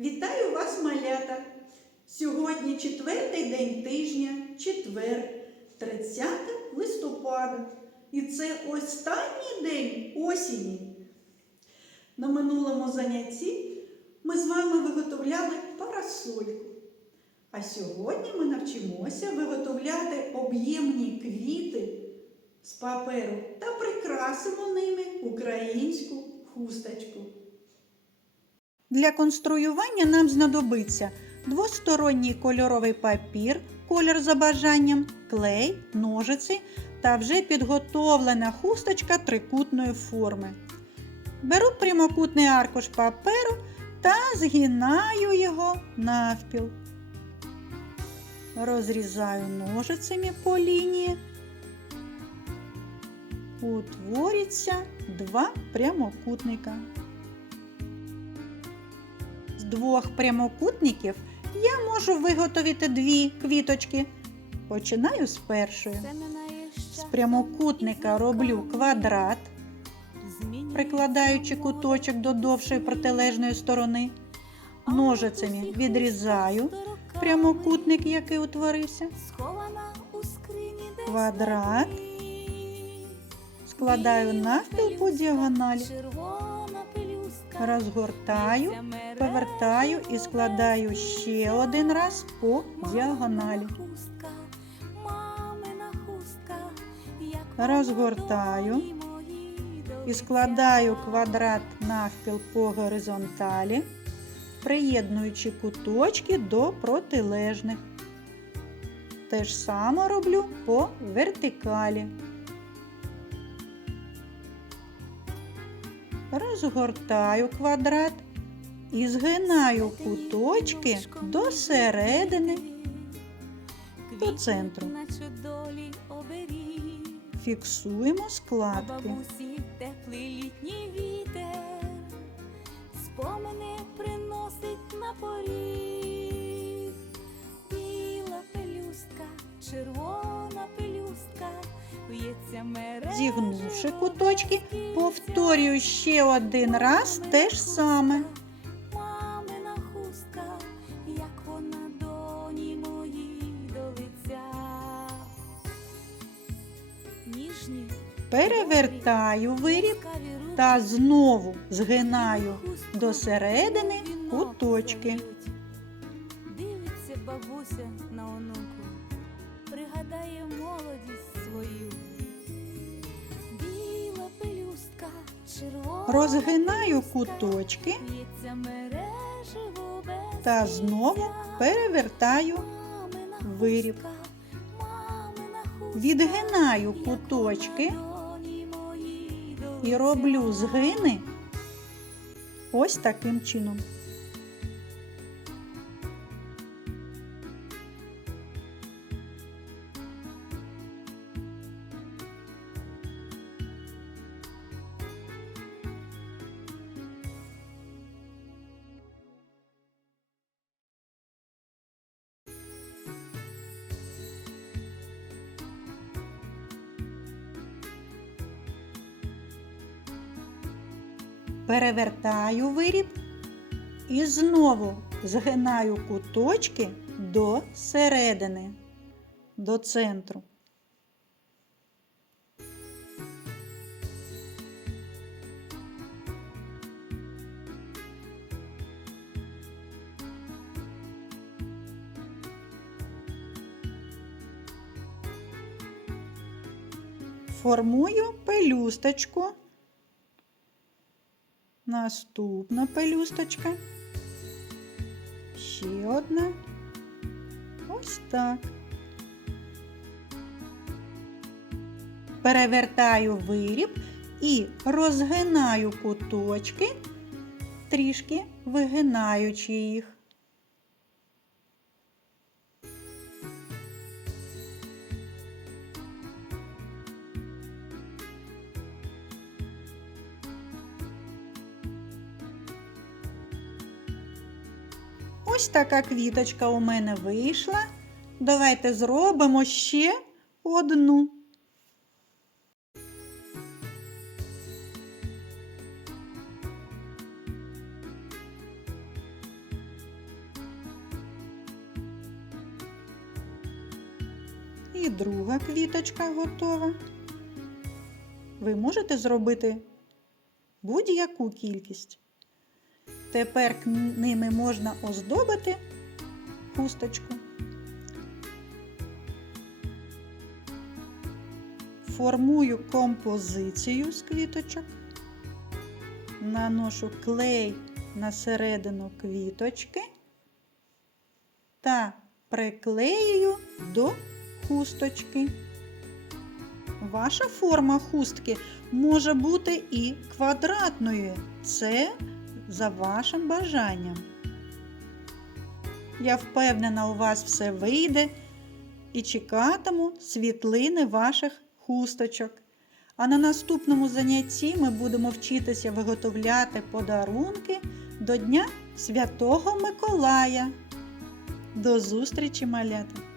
Вітаю вас, малята! Сьогодні четвертий день тижня, четвер, 30 листопада. І це останній день осені. На минулому занятті ми з вами виготовляли парасольку. А сьогодні ми навчимося виготовляти об'ємні квіти з паперу та прикрасимо ними українську хусточку. Для конструювання нам знадобиться двосторонній кольоровий папір, колір за бажанням, клей, ножиці та вже підготовлена хусточка трикутної форми. Беру прямокутний аркуш паперу та згинаю його навпіл. Розрізаю ножицями по лінії. Утворюється два прямокутника. Двох прямокутників я можу виготовити дві квіточки. Починаю з першої. З прямокутника роблю квадрат, прикладаючи куточок до довшої протилежної сторони. Ножицями відрізаю прямокутник, який утворився. Квадрат. Складаю навпіл по діагоналі. Розгортаю, повертаю і складаю ще один раз по діагоналі. Розгортаю і складаю квадрат навпіл по горизонталі, приєднуючи куточки до протилежних. Те ж саме роблю по вертикалі. Розгортаю квадрат і згинаю куточки до середини, до центру. Фіксуємо складки. Бабусі теплий літній вітер, спомини приносить на поріг. Біла пелюстка, червона пелюстка, в'ється мережево. Зігнувши куточки, повторюю ще один раз те ж саме. Перевертаю виріб та знову згинаю до середини куточки. Дивиться бабуся на онуку, пригадає молодість свою. Біла пелюстка, червона Розгинаю куточки та знову перевертаю виріб. Відгинаю куточки і роблю згини ось таким чином. Перевертаю виріб і знову згинаю куточки до середини, до центру. Формую пелюсточку. Наступна пелюсточка. Ще одна. Ось так. Перевертаю виріб і розгинаю куточки, трішки вигинаючи їх. Ось така квіточка у мене вийшла. Давайте зробимо ще одну. І друга квіточка готова. Ви можете зробити будь-яку кількість. Тепер ними можна оздобити хусточку. Формую композицію з квіточок. Наношу клей на середину квіточки та приклеюю до хусточки. Ваша форма хустки може бути і квадратною. Це за вашим бажанням. Я впевнена, у вас все вийде і чекатиму світлини ваших хусточок. А на наступному занятті ми будемо вчитися виготовляти подарунки до Дня Святого Миколая. До зустрічі, малята!